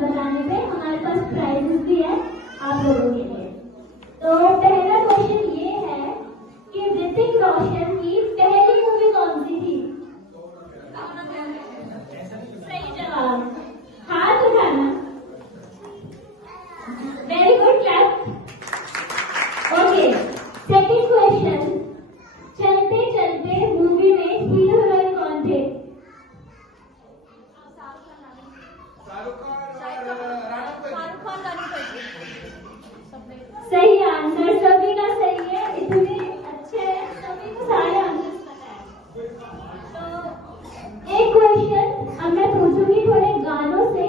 बताने पे हमारे पास प्राइजेस भी है आप लोगों के लिए। तो पहला क्वेश्चन ये है कि ऋतिक रोशन की पहली मूवी कौन सी थी? सही जवाब, हाथ उठाना। Very good, clap. Okay, second question, चलते चलते मूवी में हीरो हीरोइन कौन थे? सही आंसर, सभी का सही है, इतने अच्छे हैं, सभी को सारे आंसर पता है। तो एक क्वेश्चन अब मैं पूछूंगी थोड़े गानों से,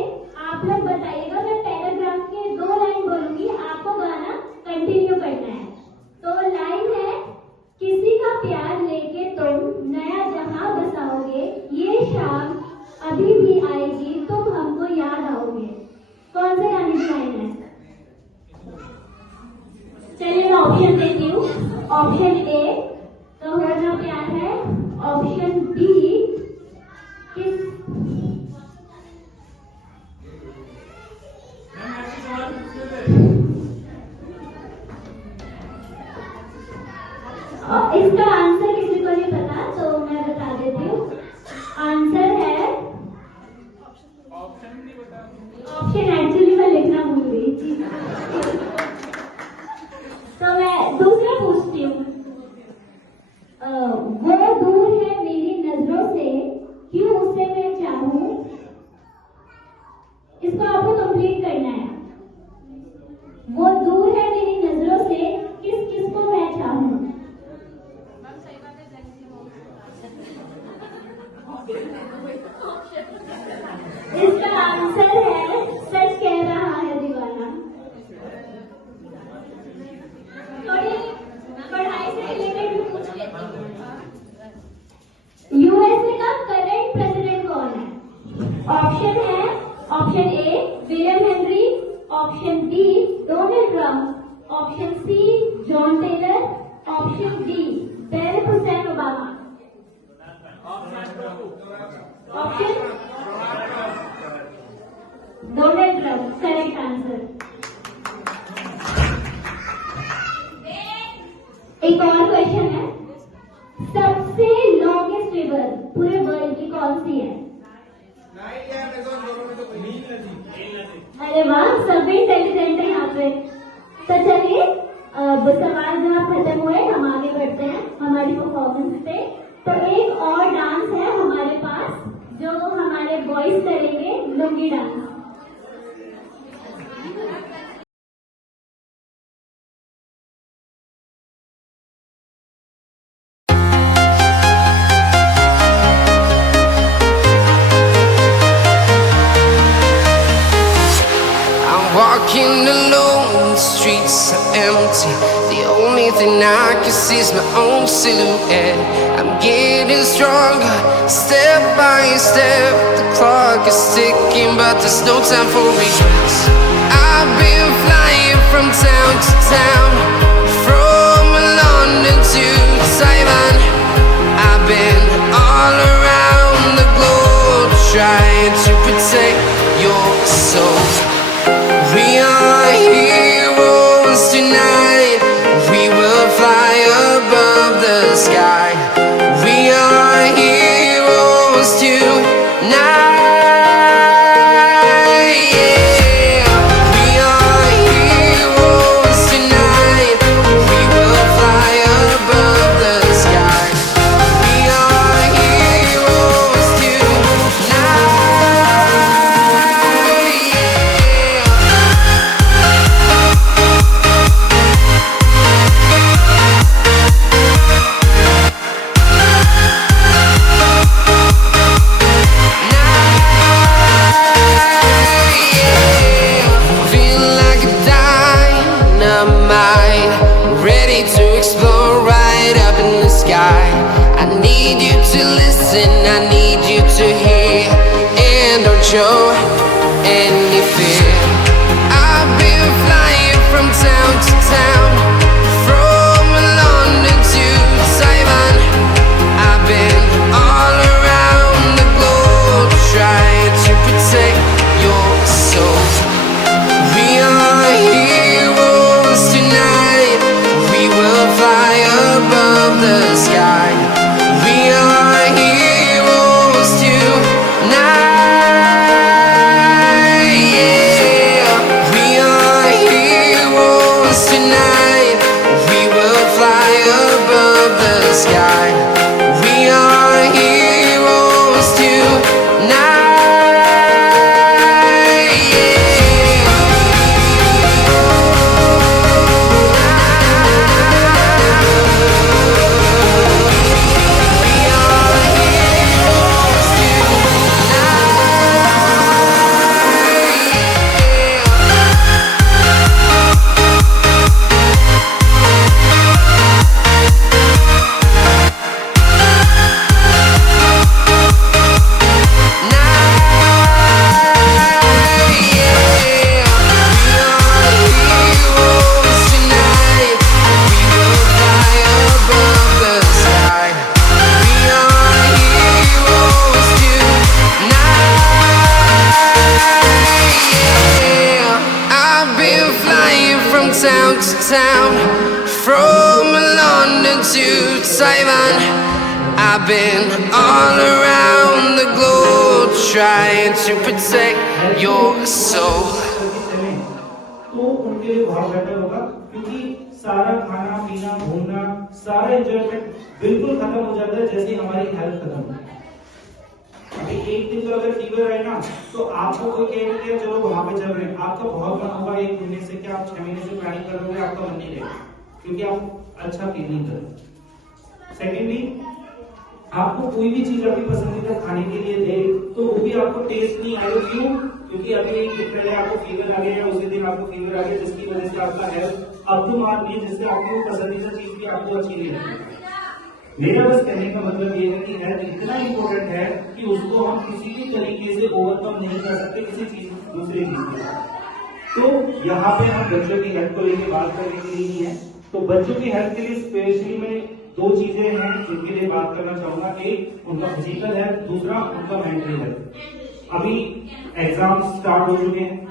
आप लोग बताइएगा। मैं पैराग्राफ के 2 लाइन बोलूंगी, आपको गाना कंटिन्यू करना है। तो लाइन है, किसी का प्यार लेके तुम नया जहां बसाओगे, ये शाम अभी भी आएगी, तुम हमको याद आओगे। कौन से गाने की लाइन है? चलिए मैं ऑप्शन देती हूँ। ऑप्शन ए, तो होना प्यार है। ऑप्शन बी, किस इसका आंसर किसी को नहीं पता तो मैं बता देती हूँ। आंसर है ऑप्शन, एक्चुअली मैं लिखना भूल गई थी। तो मैं दूसरा पूछती हूँ। वो दूर है मेरी नजरों से, क्यों उसे मैं चाहूं। इसको आपको कंप्लीट करना है। वो दूर है मेरी नजरों से, किस किस को मैं चाहूं। इसका आंसर है, सच कह रहा है दीवाना। थोड़ी पढ़ाई से रिलेटेड पूछ लेती हूँ। यूएसए का करंट प्रेसिडेंट कौन है? ऑप्शन है, option A William Henry, option B Donald Trump, option C John Taylor, option D Barack Hussein Obama. Option Donald Trump, correct answer. एक और क्वेश्चन है, सबसे लॉन्गेस्ट रिवर पूरे वर्ल्ड की कौन सी है? अरे वाह, सभी इंटेलिजेंट है यहाँ पे। तो चलिए अब सवाल जवाब खत्म हुए, हम आगे बढ़ते हैं हमारी परफॉर्मेंस पे। तो एक और डांस है हमारे पास जो हमारे बॉयज करेंगे, lungi dance. Walking alone, the streets are empty. The only thing I can see is my own silhouette. I'm getting stronger, step by step. The clock is ticking, but there's no time for regrets. I've been flying from town to town, from London to Taiwan. I've been all around the globe, trying to protect your soul. We are heroes tonight. We will fly above the sky. We are heroes tonight. Yeah. We are heroes tonight. We will fly above the sky. We are heroes tonight. I need you to listen, I need you to hear, and don't show any fear. I've been flying from town to town, from London to Taiwan. I've been all around the globe, trying to protect your soul. to Taiwan. I've been all around the globe trying to protect your soul. तो उनके लिए बहुत better होगा, क्योंकि सारा खाना पीना घूमना सारा एंजॉयमेंट बिल्कुल खत्म हो जाता है जैसे हमारी हेल्थ खत्म हो। अभी एक दिन तो अगर फीवर है ना, तो आपको कोई कहेगा कि चलो वहां पे चल रहे हैं, आपका बहुत मन होगा एक महीने से, क्या आप 6 महीने से प्लानिंग कर रहे हो, आपका मन नहीं रहेगा, क्योंकि आप अच्छा फील नहीं कर रहे। सेकेंडली, आपको कोई भी चीज अपनी पसंदीदा खाने के लिए दे तो वो भी आपको टेस्ट नहीं आएगा। क्यों? क्योंकि अभी एक दिन पहले आपको फीवर आ गया, उसी दिन आपको फीवर आ गया, जिसकी वजह से आपका हेल्थ अब तो मान लीजिए, जिससे आपकी वो पसंदीदा चीज भी आपको अच्छी नहीं लगती। मेरा बस कहने का मतलब ये है कि हेल्थ इतना इंपॉर्टेंट है कि उसको हम किसी भी तरीके से ओवरकम नहीं कर सकते किसी चीज दूसरी चीज के साथ। तो यहाँ पे हम बच्चों की हेल्थ को लेकर बात करने के लिए ही है। तो बच्चों की हेल्थ के लिए स्पेशली में 2 चीजें हैं जिनके लिए बात करना चाहूंगा। एक उनका फिजिकल हेल्थ, दूसरा उनका मेंटल हेल्थ। अभी एग्जाम स्टार्ट हो चुके हैं,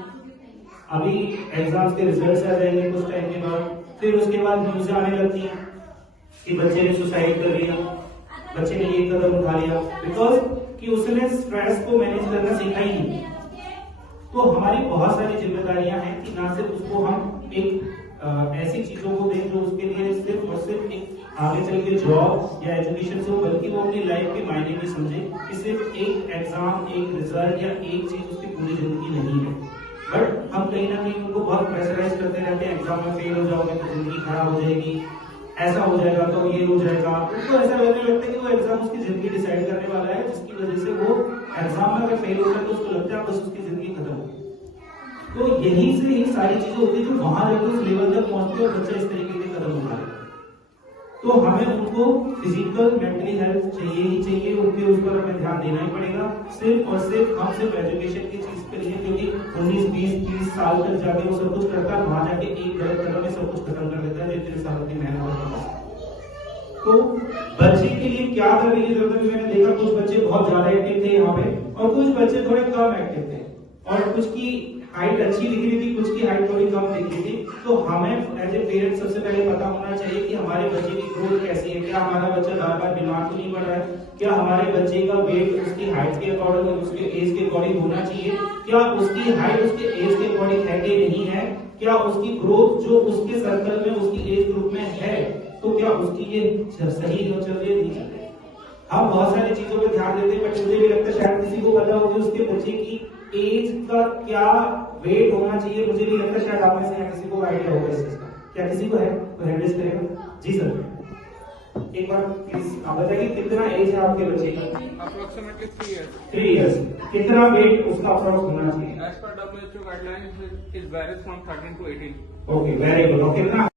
अभी एग्जाम्स के रिजल्ट्स आ जाएंगे कुछ टाइम के बाद, फिर उसके बाद न्यूज़ आने लगती है कि बच्चे ने सुसाइड कर लिया, बच्चे ने ये कदम उठा लिया, बिकॉज कि उसने स्ट्रेस को मैनेज करना सीखा ही नहीं। तो हमारी बहुत सारी जिम्मेदारियां हैं कि ना सिर्फ उसको हम एक ऐसी चीजों को दें जो उसके लिए सिर्फ और सिर्फ एक आगे चल के जॉब या एजुकेशन से हो, बल्कि वो अपनी लाइफ के मायने भी समझे कि सिर्फ एक एग्जाम, एक रिजल्ट या एक चीज उसकी पूरी जिंदगी नहीं है। बट हम कहीं ना कहीं उनको बहुत प्रेशराइज करते रहते हैं, एग्जाम में फेल हो जाओगे तो जिंदगी खराब हो जाएगी, ऐसा हो जाएगा तो ये हो जाएगा। उसको ऐसा लगने लगता है कि वो एग्जाम उसकी जिंदगी डिसाइड करने वाला है, जिसकी वजह से वो एग्जाम में अगर फेल होता है तो उसको लगता है बस उसकी जिंदगी खत्म हो। तो यहीं से ही सारी चीजें होती है जो वहां जाकर उस लेवल तक पहुंचती है और बच्चा इस तरीके से कदम उठा लेता है। तो हमें उनको फिजिकल मेंटली हेल्थ चाहिए ही चाहिए, उनके ऊपर हमें ध्यान देना ही पड़ेगा। सिर्फ और सिर्फ हम सिर्फ एजुकेशन की चीज के लिए, क्योंकि 19, 20, 30 साल तक जाके वो सब कुछ करता है, वहां जाके एक गलत कदम में सब कुछ खत्म कर देता है जो इतने सालों की मेहनत करता है। तो बच्चे के लिए क्या करने की जरूरत है? मैंने देखा कुछ बच्चे बहुत ज्यादा एक्टिव थे यहाँ पे और कुछ बच्चे थोड़े कम एक्टिव थे, और कुछ की हाइट अच्छी दिख रही थी, कुछ की हाइट थोड़ी कम दिख रही थी। तो हमें एज ए पेरेंट सबसे पहले पता होना चाहिए कि हमारे बच्चे की ग्रोथ कैसी है, क्या हमारा बच्चा बार बार बीमार तो नहीं पड़ रहा है, क्या हमारे बच्चे का वेट उसकी हाइट के अकॉर्डिंग, उसके एज के अकॉर्डिंग होना चाहिए, क्या उसकी हाइट उसके एज के अकॉर्डिंग है कि नहीं है, क्या उसकी ग्रोथ जो उसके सर्कल में उसकी एज ग्रुप में है, तो क्या उसकी ये सही चल रही है, नहीं चल रही। हम बहुत सारी चीजों पर ध्यान देते हैं, बट मुझे भी लगता है शायद किसी को पता होगी उसके बच्चे की एज का क्या वेट होना चाहिए। मुझे नहीं लगता शायद आप में से किसी को आइडिया होगा इस चीज का। क्या किसी को है? तो हैंड रेज करेगा। जी सर, एक बार प्लीज आप बताइए कितना एज है आपके बच्चे का? Approximately 3 years. 3 इयर्स। कितना वेट उसका अप्रोक्स होना चाहिए? As per WHO guidelines, it varies from 13 to 18. Okay, very good. और कितना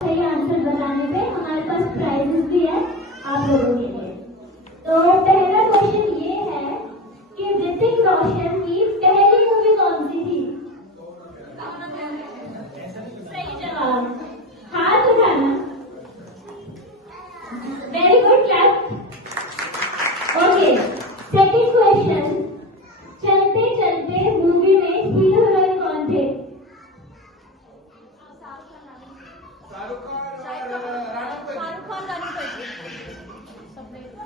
सही आंसर बताने पे हमारे पास प्राइजेस भी है आप लोगों के लिए। तो पहला क्वेश्चन ये है कि ऋतिक रोशन की पहली मूवी कौन सी थी? सही जवाब, हाथ उठाना। Very good, clap. Okay, second question, चलते चलते मूवी में हीरो हीरोइन कौन थे?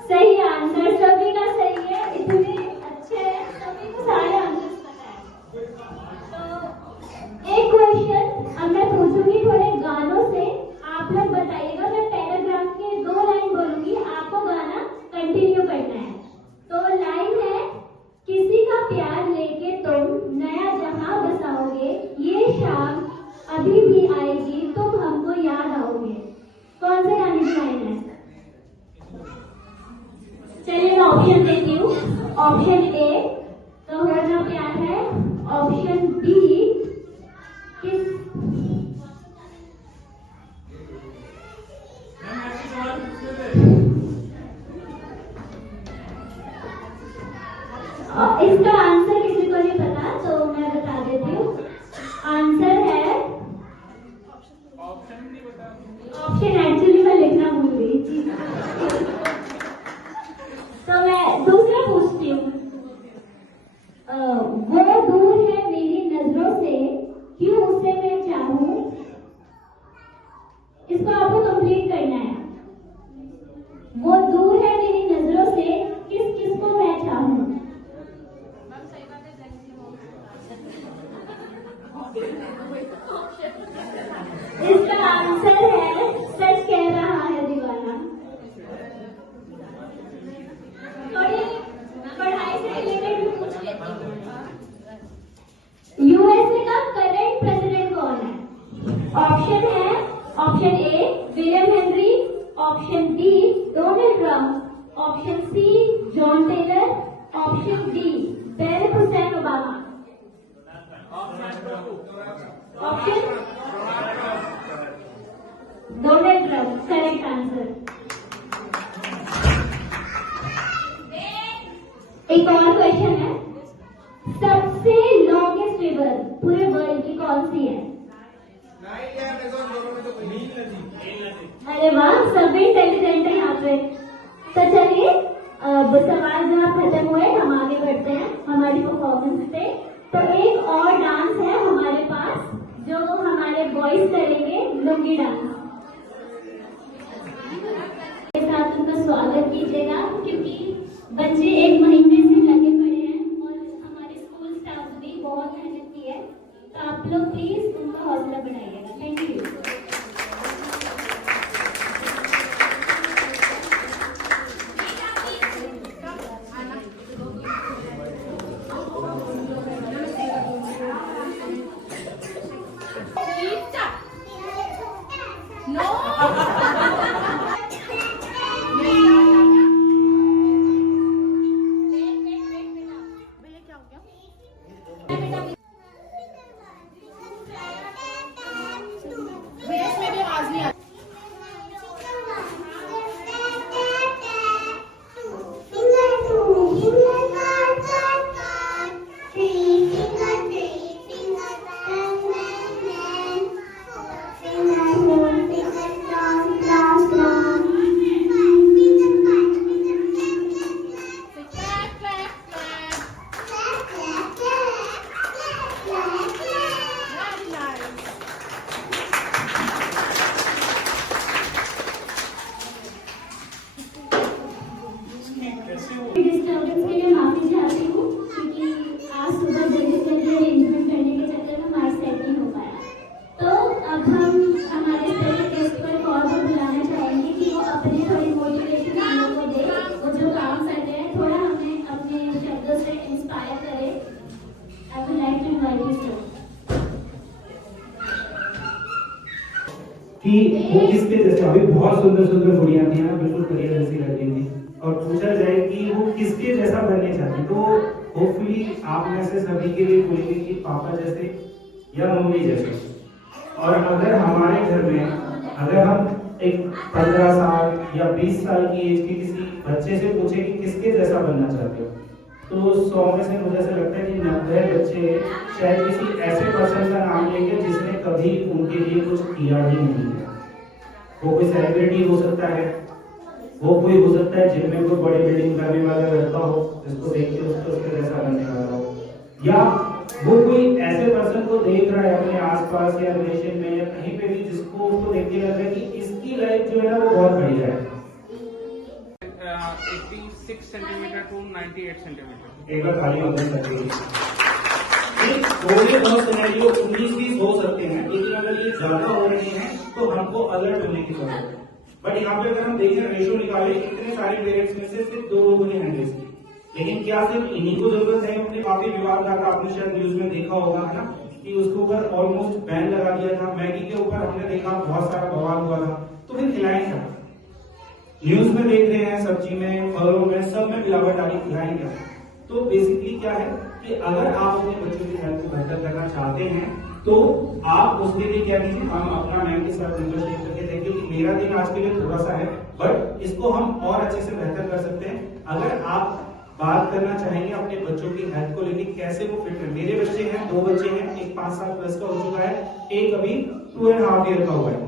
सही आंसर, सभी का सही है, इतने अच्छे हैं, सभी को सारे आंसर्स पता है। तो एक क्वेश्चन अब मैं पूछूंगी थोड़े गानों से, आप लोग बताइएगा। मैं पैराग्राफ के 2 लाइन बोलूंगी, आपको गाना कंटिन्यू करना है। तो लाइन है, किसी का प्यार लेके तुम नया जहां बसाओगे, ये शाम अभी भी आएगी, तुम हमको याद आओगे। कौन से गाने की लाइन है? चलिए मैं ऑप्शन देती हूँ। ऑप्शन ए, तो होना प्यार है। ऑप्शन बी, किस इसका आंसर किसी को नहीं पता तो मैं बता देती हूँ। आंसर है ऑप्शन, एक्चुअली मैं लिखना भूल गई। तो मैं दूसरा पूछती हूँ। वो दूर है मेरी नजरों से, क्यों उसे मैं चाहूं। इसको आपको कंप्लीट करना है। वो दूर है मेरी नजरों से, किस किस को मैं चाहूं। इसका आंसर है, सच कह रहा है दीवाना। थोड़ी पढ़ाई से रिलेटेड भी पूछ लेती हूँ। यूएसए का करंट प्रेसिडेंट कौन है? ऑप्शन है, option A William Henry, option B Donald Trump, option C John Taylor, option D Barack Hussein Obama. Option Donald Trump, correct answer. एक और क्वेश्चन है, सबसे लॉन्गेस्ट रिवर पूरे वर्ल्ड की कौन सी है? अरे वाह, सभी इंटेलिजेंट है यहाँ पे। तो चलिए अब सवाल जवाब खत्म हुए, हम आगे बढ़ते हैं हमारी परफॉर्मेंस पे। तो एक और डांस है हमारे पास जो हमारे बॉयज करेंगे, लुंगी डांस। के साथ उनका स्वागत कीजिएगा, क्योंकि बच्चे 1 महीने से लगे पड़े हैं और हमारे स्कूल स्टाफ भी बहुत मेहनत की है। तो आप लोग प्लीज उनका हौसला बढ़ाइएगा। Thank you. I would like to invite you, sir. कि वो किसके जैसे, अभी बहुत सुंदर सुंदर गुड़िया थी ना, बिल्कुल करियर जैसी लग रही थी, और पूछा जाए कि वो किसके जैसा बनने चाहती, तो होपफुली आप में से सभी के लिए बोलेंगे कि पापा जैसे या मम्मी जैसे। और अगर हमारे घर में अगर हम एक 15 साल या 20 साल की एज के किसी बच्चे से पूछे कि किसके जैसा बनना चाहते हो, तो 100 में से मुझे ऐसा लगता है कि 90 बच्चे शायद किसी ऐसे पर्सन का नाम लेंगे जिसने कभी उनके लिए कुछ किया ही नहीं है। वो कोई सेलिब्रिटी हो सकता है, वो कोई हो सकता है जिनमें कोई बड़ी बिल्डिंग करने वाला लड़का हो जिसको देख के उसको उसके जैसा बनने वाला हो, या वो कोई ऐसे पर्सन को देख रहा है अपने आसपास या रिलेशन में या कहीं पे भी जिसको उसको देख के लग रहा है कि इसकी लाइफ जो है ना वो बहुत बढ़िया है। 86 centimeter to 98 centimeter. एक बार खाली मदद करिए। थोड़े बहुत सिनेरियो 19-20 हो सकते हैं, लेकिन अगर ये ज्यादा हो रहे हैं तो हमको अलर्ट होने की जरूरत है। बट यहाँ पे अगर हम देखें रेशो निकाले, इतने सारे पेरेंट्स में से सिर्फ 2 लोगों ने हैंडल की, लेकिन क्या सिर्फ इन्हीं को जरूरत है? अपने काफी विवाद था, आपने शायद न्यूज में देखा होगा, है ना, कि उसके ऊपर ऑलमोस्ट बैन लगा दिया था। मैगी के ऊपर हमने देखा बहुत सारा बवाल हुआ था, तो फिर खिलाएं क्या? न्यूज में देख रहे हैं, सब्जी में, फलों में, सब में मिलावट डाली, खिलाएं क्या? तो बेसिकली क्या है कि अगर आप अपने बच्चों की हेल्थ को बेहतर करना चाहते हैं तो आप उसके लिए क्या कीजिए, हम अपना मैम के साथ नेगोशिएट करके देखिए कि मेरा दिन आज के लिए थोड़ा सा है, बट इसको हम और अच्छे से बेहतर कर सकते हैं। अगर आप बात करना चाहेंगे अपने बच्चों की हेल्थ को लेकर कैसे वो फिट है, मेरे बच्चे हैं, 2 बच्चे हैं, एक 5 साल प्लस का हो चुका है, एक अभी 2.5 ईयर का हुआ है।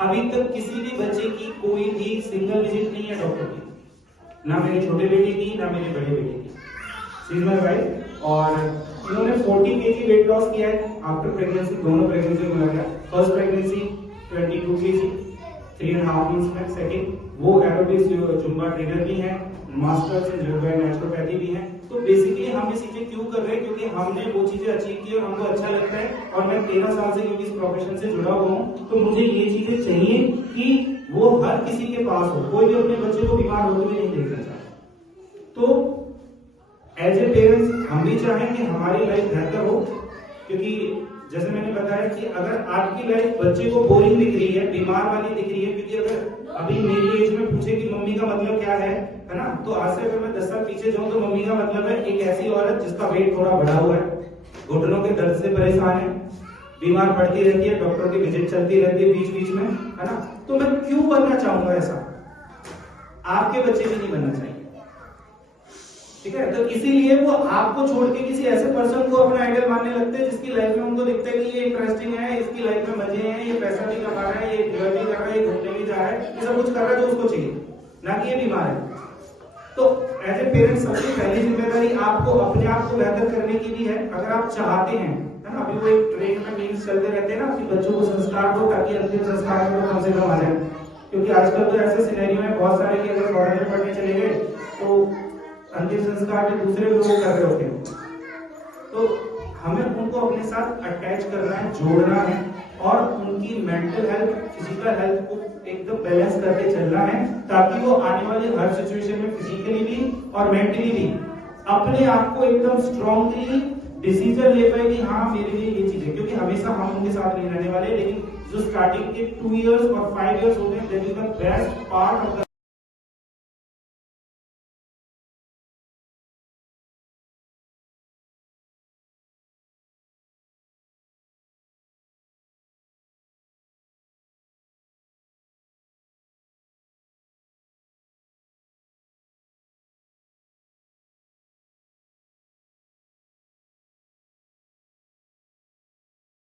अभी तक किसी भी बच्चे की कोई भी सिंगल विजिट नहीं है डॉक्टर की, ना मेरी छोटे बेटी की ना मेरी बड़े बेटी की। और इन्होंने 40 kg वेट लॉस किया है आफ्टर प्रेगनेंसी, दोनों प्रेगनेंसी मिला गया। फर्स्ट प्रेगनेंसी 22 kg 3.5 मंथ्स में, सेकंड वो एरोबिक्स जुम्बा ट्रेनर भी हैं, masters in yoga and naturopathy भी हैं। तो बेसिकली हम ये चीजें क्यों कर रहे हैं? क्योंकि हमने वो चीजें अचीव की और हमको अच्छा लगता है, और मैं 13 साल से क्योंकि इस प्रोफेशन से जुड़ा हुआ हूँ, तो मुझे ये चीजें चाहिए कि वो हर किसी के पास हो, कोई भी अपने बच्चे को बीमार होते हुए नहीं देखना चाहता। तो एज ए पेरेंट्स हम भी चाहें कि हमारी लाइफ बेहतर हो, क्योंकि जैसे मैंने बताया कि अगर आपकी लाइफ बच्चे को बोरिंग दिख रही है, बीमार वाली दिख रही है, क्योंकि अगर अभी मेरी एज में पूछे कि मम्मी का मतलब क्या है ना, तो आज से अगर मैं 10 साल पीछे जाऊं तो मम्मी का मतलब है एक ऐसी औरत जिसका वेट थोड़ा बढ़ा हुआ है, घुटनों के दर्द से परेशान है, बीमार पड़ती रहती है, डॉक्टर की विजिट चलती रहती है बीच बीच में, है ना। तो मैं क्यों बनना चाहूंगा ऐसा? आपके बच्चे भी नहीं बनना चाहिए, ठीक है। तो इसीलिए वो आपको छोड़ के किसी ऐसे पर्सन को अपना आइडियल मानने लगते हैं जिसकी लाइफ में उनको दिखता है कि ये इंटरेस्टिंग है, इसकी लाइफ में मजे हैं, ये पैसा भी कमा रहा है, ये एंजॉय भी कर रहा है, ये घूमने भी जा रहा है, ये सब कुछ कर रहा है जो उसको चाहिए, ना कि ये बीमार है। तो एज ए पेरेंट सबसे पहली जिम्मेदारी आपको अपने आप को बेहतर करने की भी है। अगर आप चाहते हैं, है ना, अभी वो एक ट्रेन में मीम्स चलते रहते हैं ना कि बच्चों को संस्कार दो ताकि अंतिम संस्कार में कम से कम आ जाए, क्योंकि आजकल तो ऐसे सिनेरियो है बहुत सारे कि अगर फॉरेन में पढ़ने चले गए तो अंतिम संस्कार भी दूसरे लोग कर रहे होते हैं। तो हमें उनको अपने साथ अटैच करना है, जोड़ना है, और उनकी मेंटल हेल्थ, फिजिकल हेल्थ को एकदम बैलेंस करके चलना है, ताकि वो आने वाली हर सिचुएशन में फिजिकली भी और मेंटली भी अपने आप को एकदम स्ट्रांगली डिसीजन ले पाए कि हाँ मेरे लिए ये चीज है। क्योंकि हमेशा हम उनके साथ नहीं रहने वाले, लेकिन जो स्टार्टिंग के 2 इयर्स और 5 इयर्स होते हैं, that is the best part of the